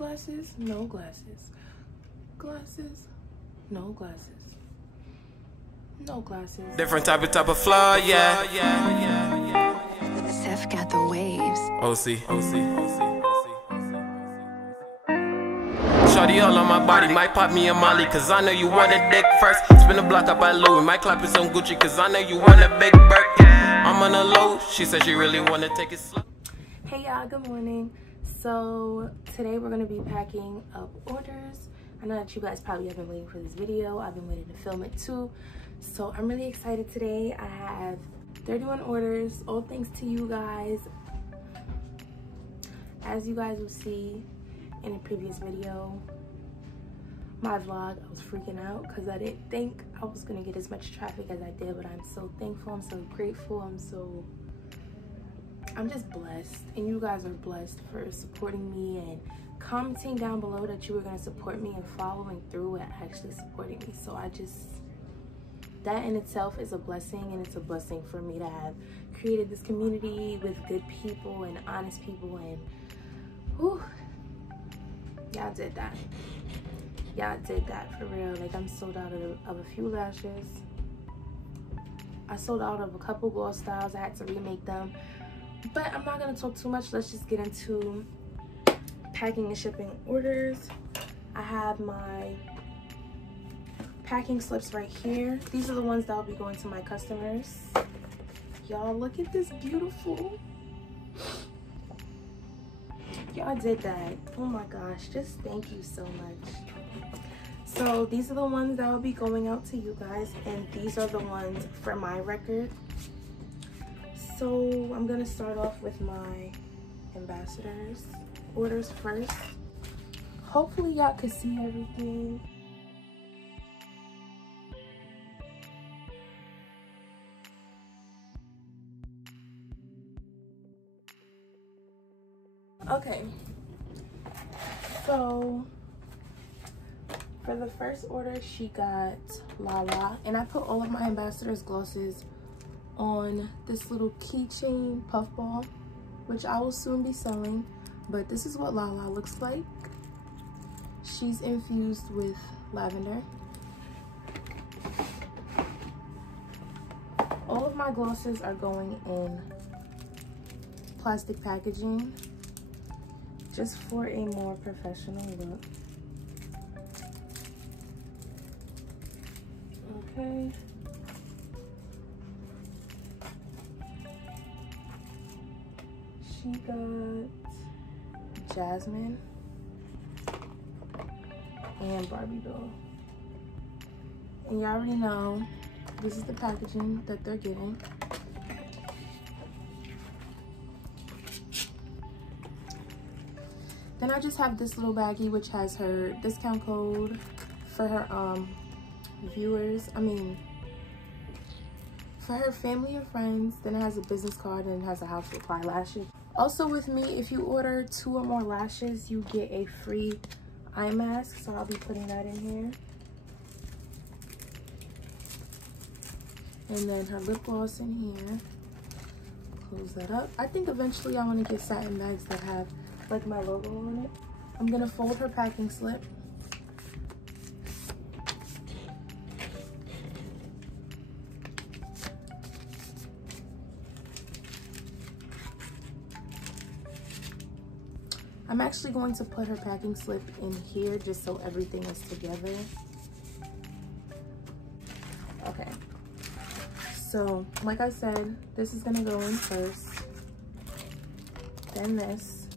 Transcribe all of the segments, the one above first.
Glasses, no glasses. Glasses, no glasses. No glasses. Different type of flow, yeah. Seth got the waves. OC. Shorty all on my body, might pop me a Molly, cause I know you want a dick first. Spin the block up at Louis, might clap it some Gucci, cause I know you want a big Birkin. I'm on a low, she said she really wanna take it slow. Hey y'all, good morning. So today we're gonna be packing up orders. I know that you guys probably have been waiting for this video. I've been waiting to film it too. So I'm really excited today. I have 31 orders, all thanks to you guys. As you guys will see in a previous video, my vlog, I was freaking out because I didn't think I was gonna get as much traffic as I did, but I'm so thankful, I'm so grateful, I'm just blessed, and you guys are blessed for supporting me and commenting down below that you were going to support me and following through and actually supporting me. So that in itself is a blessing, and it's a blessing for me to have created this community with good people and honest people, and whew, y'all did that. Y'all did that for real. Like, I'm sold out of a few lashes. I sold out of a couple gloss styles. I had to remake them. But I'm not going to talk too much. Let's just get into packing and shipping orders. I have my packing slips right here. These are the ones that will be going to my customers. Y'all, look at this beautiful. Y'all did that. Oh my gosh, just thank you so much. So these are the ones that will be going out to you guys, and these are the ones for my record. So I'm gonna start off with my ambassadors orders first. Hopefully y'all can see everything. Okay, so for the first order, she got Lala, and I put all of my ambassadors glosses on this little keychain puffball, which I will soon be selling. But this is what Lala looks like. She's infused with lavender. All of my glosses are going in plastic packaging, just for a more professional look. Okay. She got Jasmine and Barbie doll. And you already know this is the packaging that they're getting. Then I just have this little baggie which has her discount code for her viewers. For her family and friends. Then it has a business card, and it has a house supply lashes. Also with me, if you order 2 or more lashes, you get a free eye mask, so I'll be putting that in here. And then her lip gloss in here. Close that up. I think eventually I want to get satin bags that have like my logo on it. I'm gonna fold her packing slip. I'm actually going to put her packing slip in here just so everything is together. Okay. So, like I said, this is gonna go in first. Then this.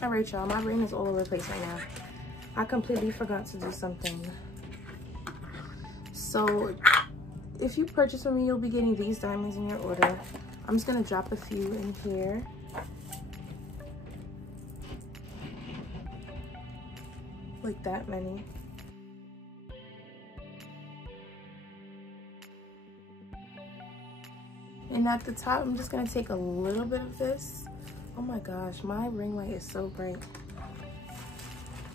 Alright y'all, my brain is all over the place right now. I completely forgot to do something. So, if you purchase from me, you'll be getting these diamonds in your order. I'm just gonna drop a few in here. Like that many. And at the top, I'm just gonna take a little bit of this. Oh my gosh, my ring light is so bright.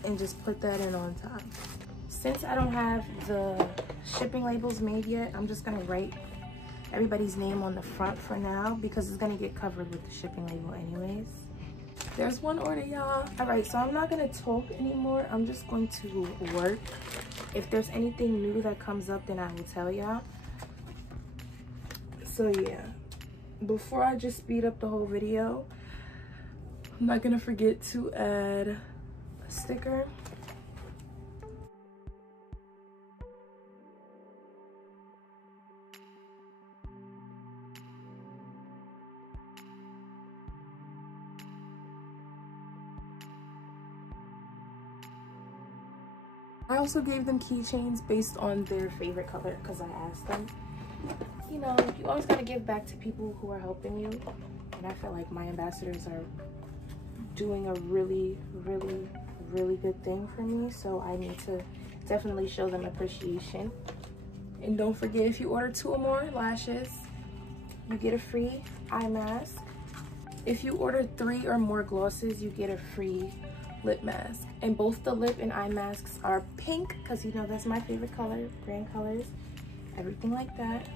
And just put that in on top. Since I don't have the shipping labels made yet, I'm just gonna write everybody's name on the front for now because it's gonna get covered with the shipping label anyways. There's one order, y'all. All right, so I'm not gonna talk anymore. I'm just going to work. If there's anything new that comes up, then I will tell y'all. So yeah, before I just speed up the whole video, I'm not gonna forget to add a sticker. I also gave them keychains based on their favorite color because I asked them. You know, you always gotta give back to people who are helping you. And I feel like my ambassadors are doing a really, really, really good thing for me. So I need to definitely show them appreciation. And don't forget, if you order 2 or more lashes, you get a free eye mask. If you order 3 or more glosses, you get a free lip mask. And both the lip and eye masks are pink because you know that's my favorite color, brand colors, everything like that.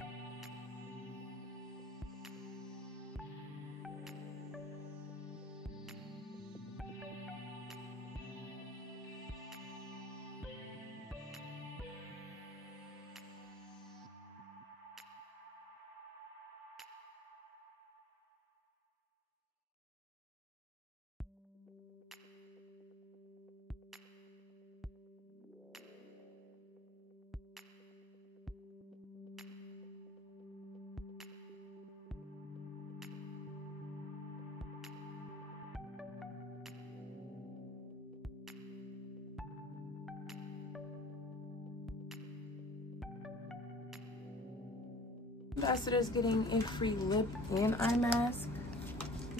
Ambassador's getting a free lip and eye mask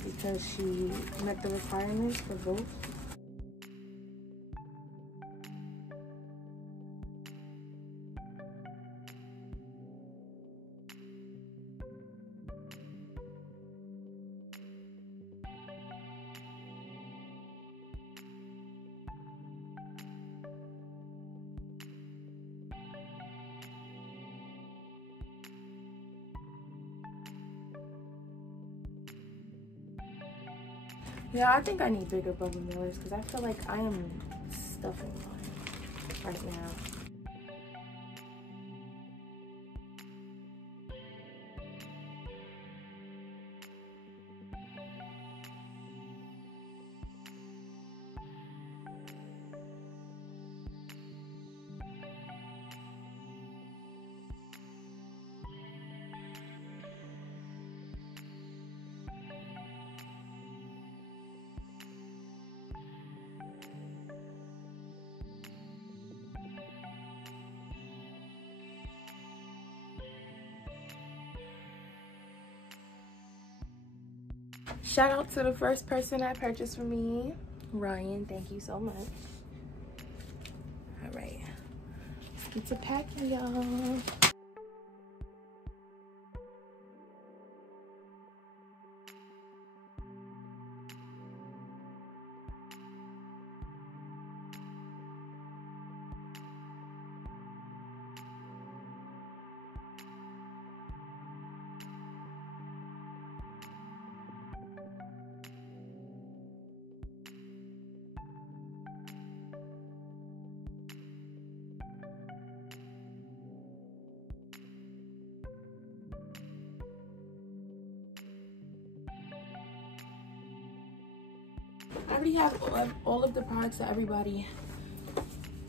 because she met the requirements for both. Yeah, I think I need bigger bubble mailers because I feel like I am stuffing mine right now. Shout out to the first person that purchased from me, Ryan. Thank you so much. All right, let's get to packing, y'all. I already have all of the products that everybody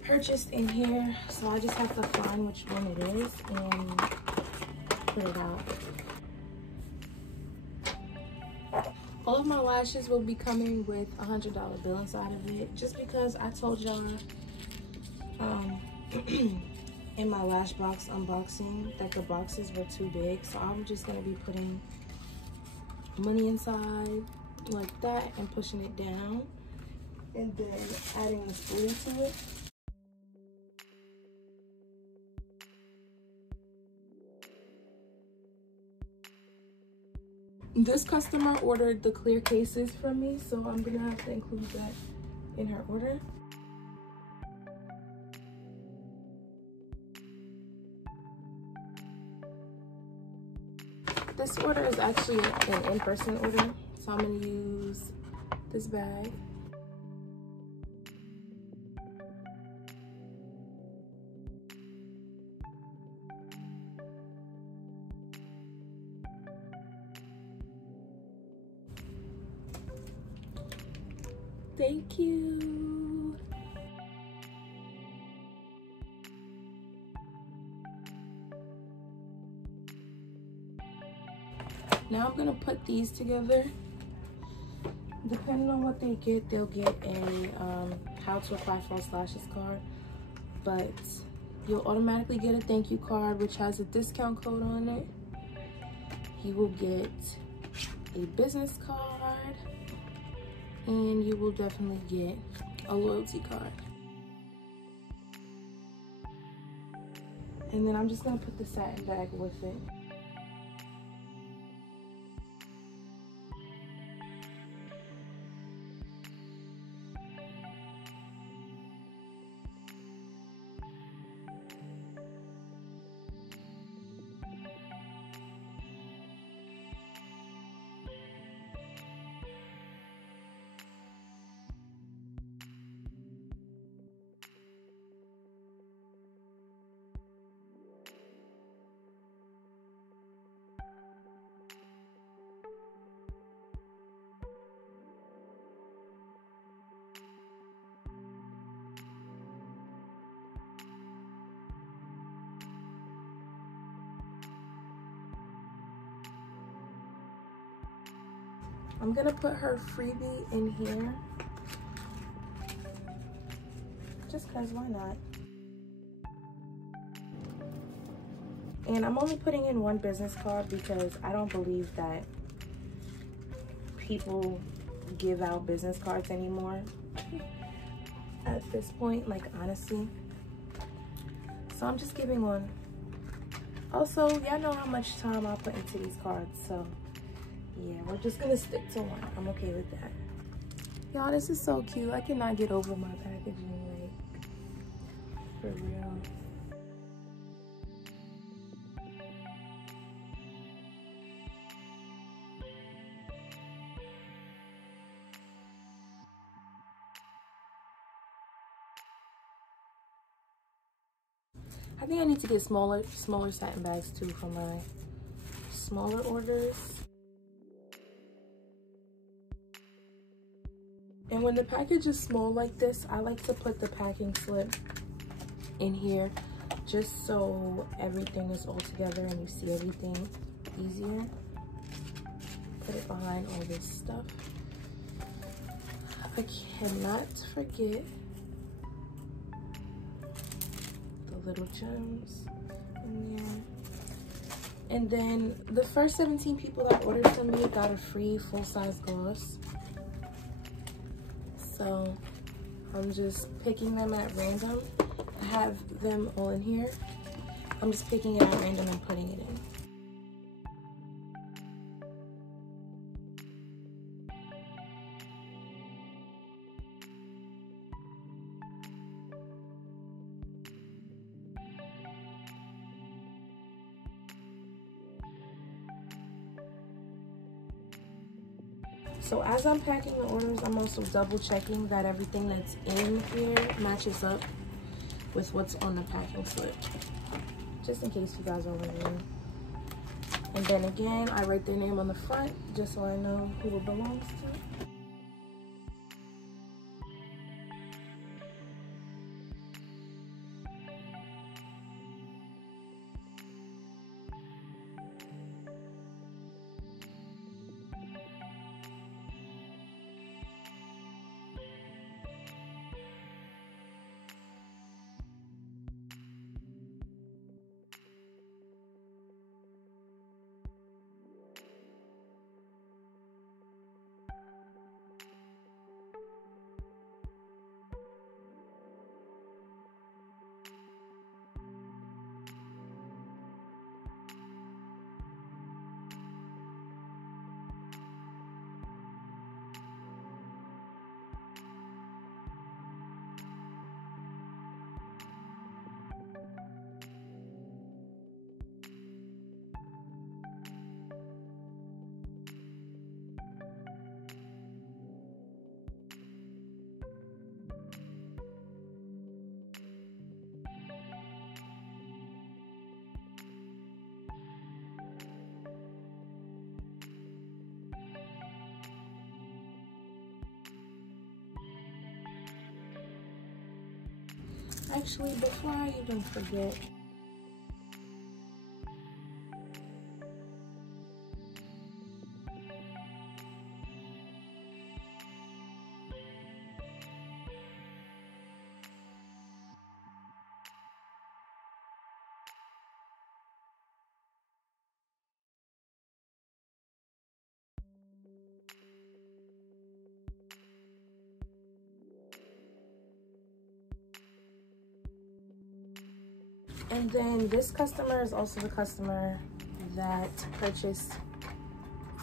purchased in here, so I just have to find which one it is and put it out. All of my lashes will be coming with a $100 bill inside of it, just because I told y'all in my lash box unboxing that the boxes were too big, so I'm just gonna be putting money inside like that and pushing it down and then adding the spool to it. This customer ordered the clear cases from me, so I'm gonna have to include that in her order. this order is actually an in-person order, so I'm gonna use this bag. Thank you. Now I'm gonna put these together. Depending on what they get, they'll get a how to apply false lashes card, but you'll automatically get a thank you card which has a discount code on it. You will get a business card, and you will definitely get a loyalty card. And then I'm just gonna put the satin bag with it. I'm gonna put her freebie in here, just cause why not? And I'm only putting in one business card because I don't believe that people give out business cards anymore at this point, like honestly. So I'm just giving one. Also, y'all know how much time I put into these cards, so yeah, we're just gonna stick to one. I'm okay with that. Y'all, this is so cute. I cannot get over my packaging, like, for real. I think I need to get smaller satin bags too for my smaller orders. And when the package is small like this, I like to put the packing slip in here just so everything is all together and you see everything easier. Put it behind all this stuff. I cannot forget the little gems in there. And then the first 17 people that ordered from me got a free full-size gloss. So I'm just picking them at random. I have them all in here. I'm just picking it at random and putting it in. So as I'm packing the orders, I'm also double checking that everything that's in here matches up with what's on the packing slip, just in case you guys are wondering. And then again, I write their name on the front just so I know who it belongs to. Actually, before I even forget, and then this customer is also the customer that purchased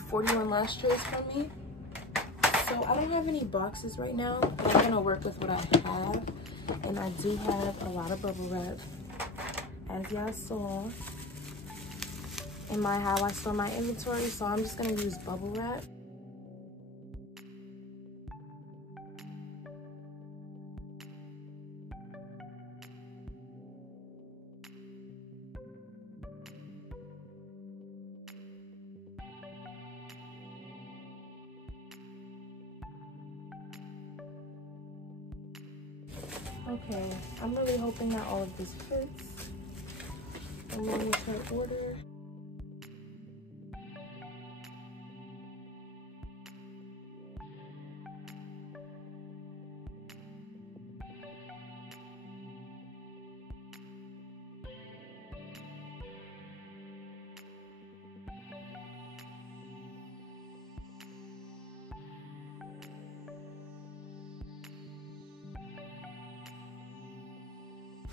41 lash trays from me. So I don't have any boxes right now, but I'm gonna work with what I have. And I do have a lot of bubble wrap, as y'all saw in my how I store my inventory. So I'm just gonna use bubble wrap. Okay, I'm really hoping that all of this fits along with her order.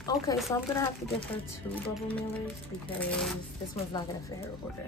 Okay, so I'm gonna have to give her 2 bubble mailers because this one's not gonna fit her order.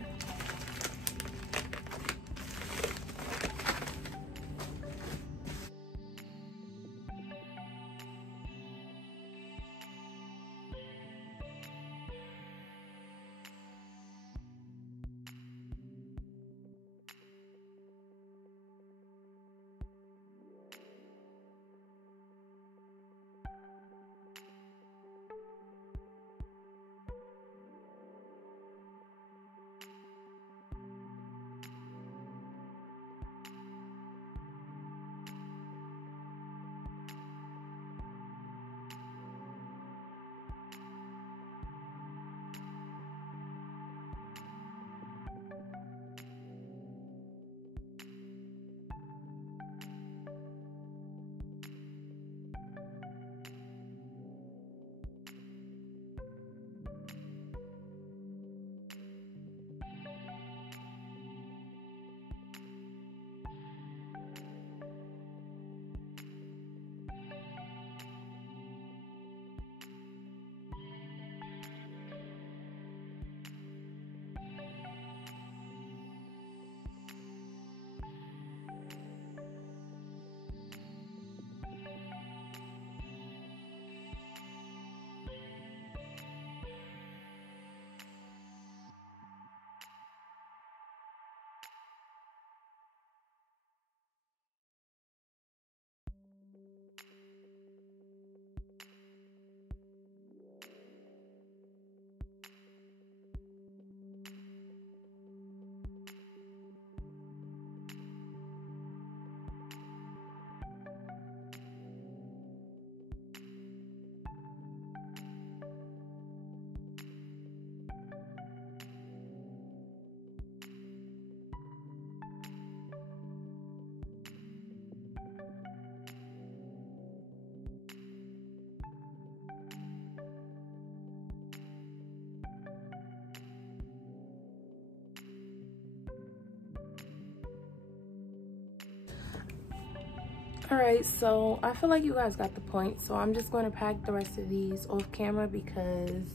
All right, so I feel like you guys got the point. So I'm just going to pack the rest of these off camera because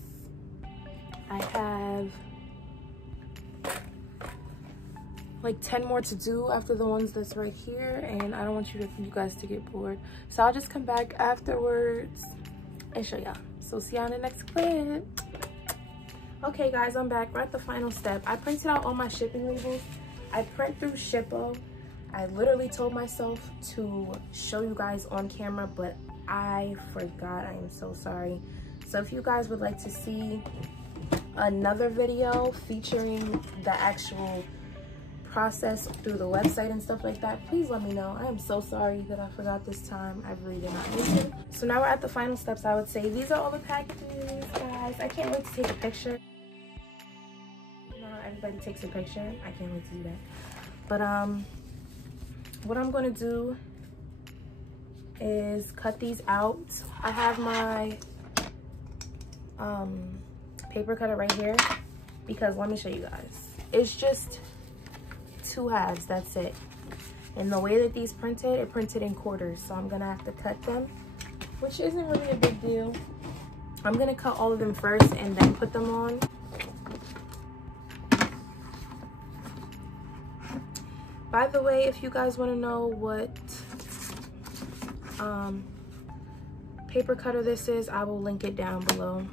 I have like 10 more to do after the ones that's right here, and I don't want you guys to get bored. So I'll just come back afterwards and show y'all. So see y'all in the next clip. Okay guys, I'm back. We're at the final step. I printed out all my shipping labels. I print through Shippo. I literally told myself to show you guys on camera, but I forgot. I am so sorry. So if you guys would like to see another video featuring the actual process through the website and stuff like that, please let me know. I am so sorry that I forgot this time. I really did not miss it. So now we're at the final steps, I would say. These are all the packages, guys. I can't wait to take a picture. You know how everybody takes a picture? I can't wait to do that. But what I'm gonna do is cut these out. I have my paper cutter right here because let me show you guys. It's just 2 halves, that's it. And the way that these printed, it printed in quarters, so I'm gonna have to cut them, which isn't really a big deal. I'm gonna cut all of them first and then put them on. By the way, if you guys want to know what paper cutter this is, I will link it down below.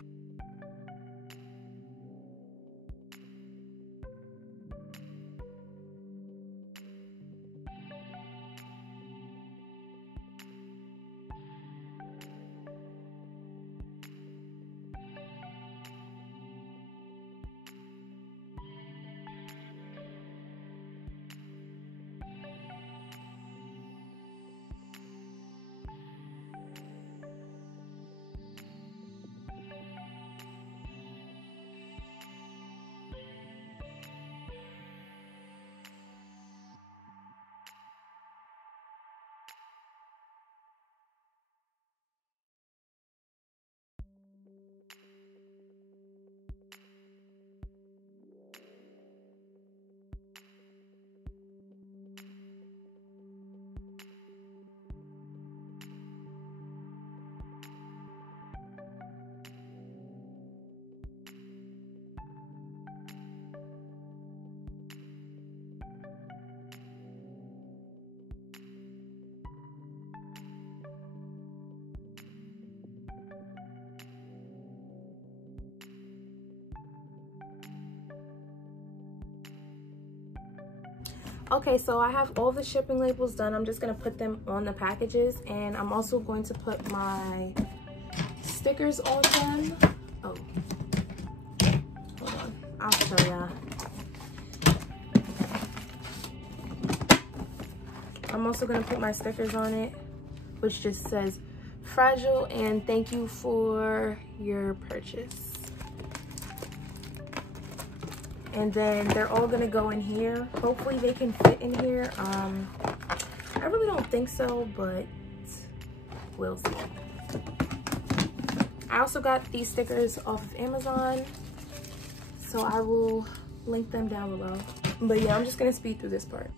Okay, so I have all the shipping labels done. I'm just gonna put them on the packages, and I'm also going to put my stickers on them. Oh, hold on, I'll show ya. I'm also gonna put my stickers on it, which just says fragile and thank you for your purchase. And then they're all gonna go in here. Hopefully they can fit in here. I really don't think so, but we'll see. I also got these stickers off of Amazon, so I will link them down below. But yeah, I'm just gonna speed through this part.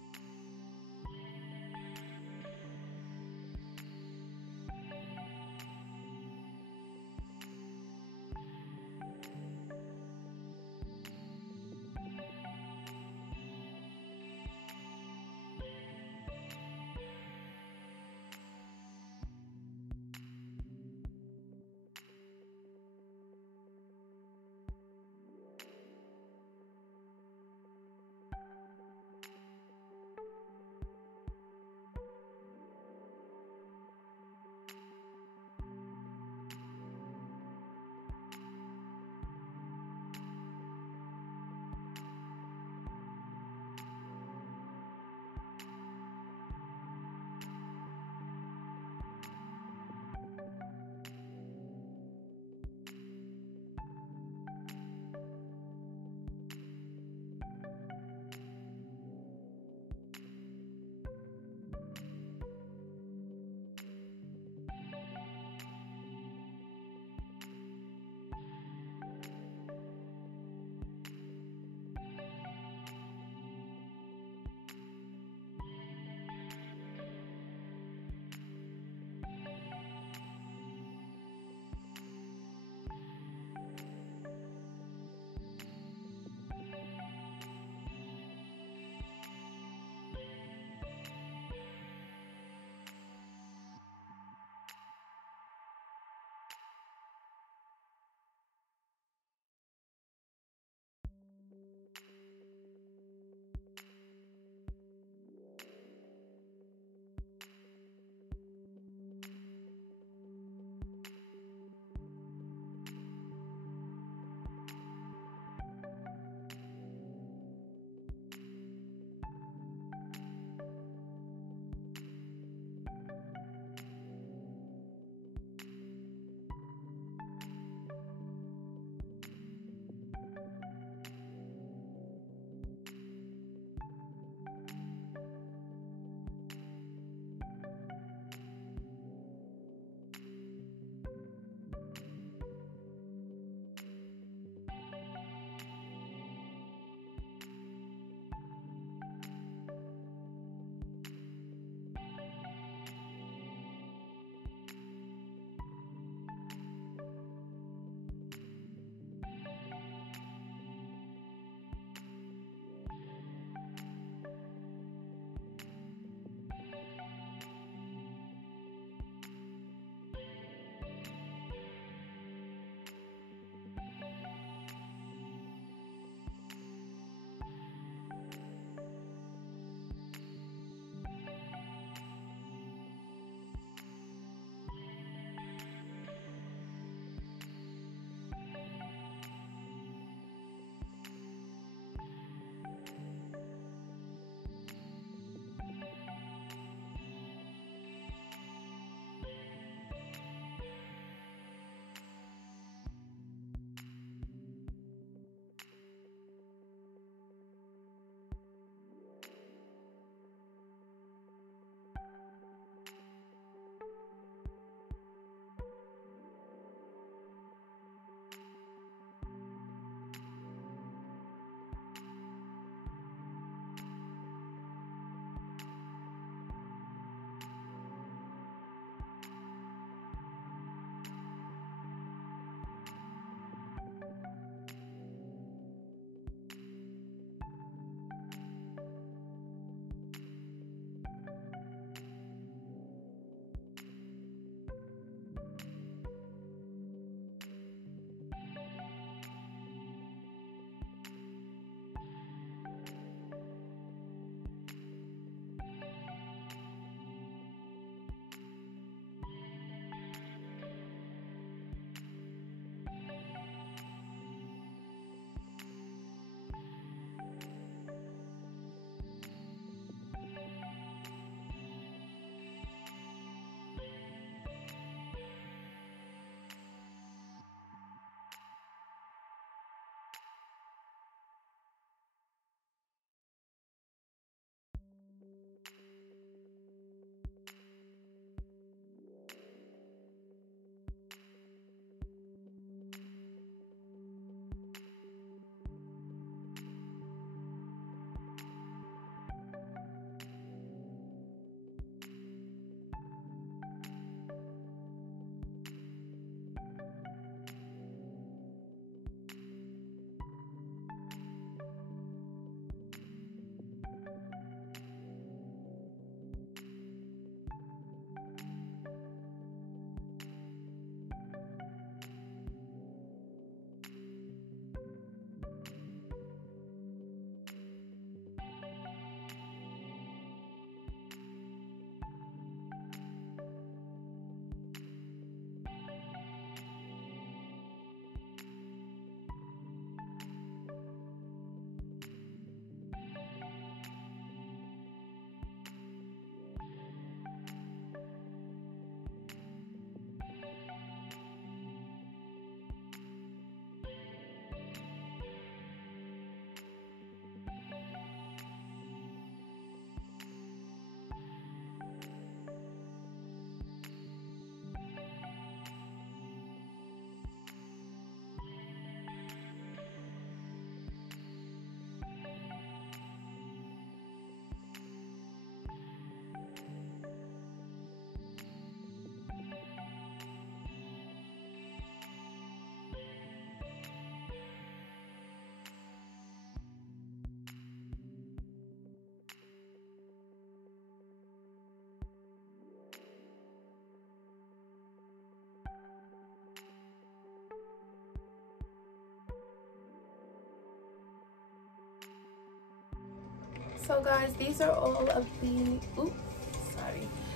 So guys, these are all of the,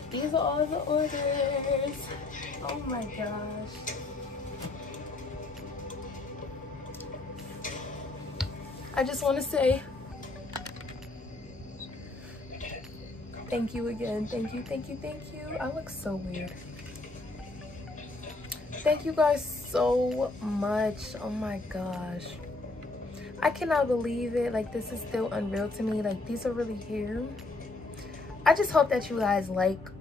these are all of the orders. Oh my gosh. I just want to say thank you again. Thank you. I look so weird. Thank you guys so much. Oh my gosh. I cannot believe it. Like, this is still unreal to me. Like, these are really here. I just hope that you guys like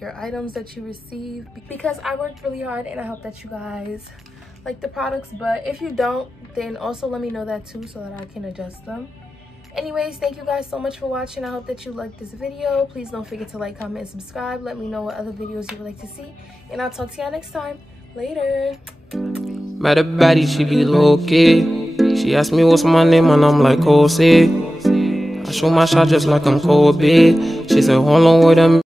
your items that you receive, because I worked really hard, and I hope that you guys like the products. But if you don't, then also let me know that too, so that I can adjust them. Anyways, thank you guys so much for watching. I hope that you liked this video. Please don't forget to like, comment, and subscribe. Let me know what other videos you would like to see, and I'll talk to y'all next time. Later. Met a baddie, she be low-key. She asked me what's my name, and I'm like, Jose. I shoot my shot just like I'm Kobe. She said, hold on, wait a minute.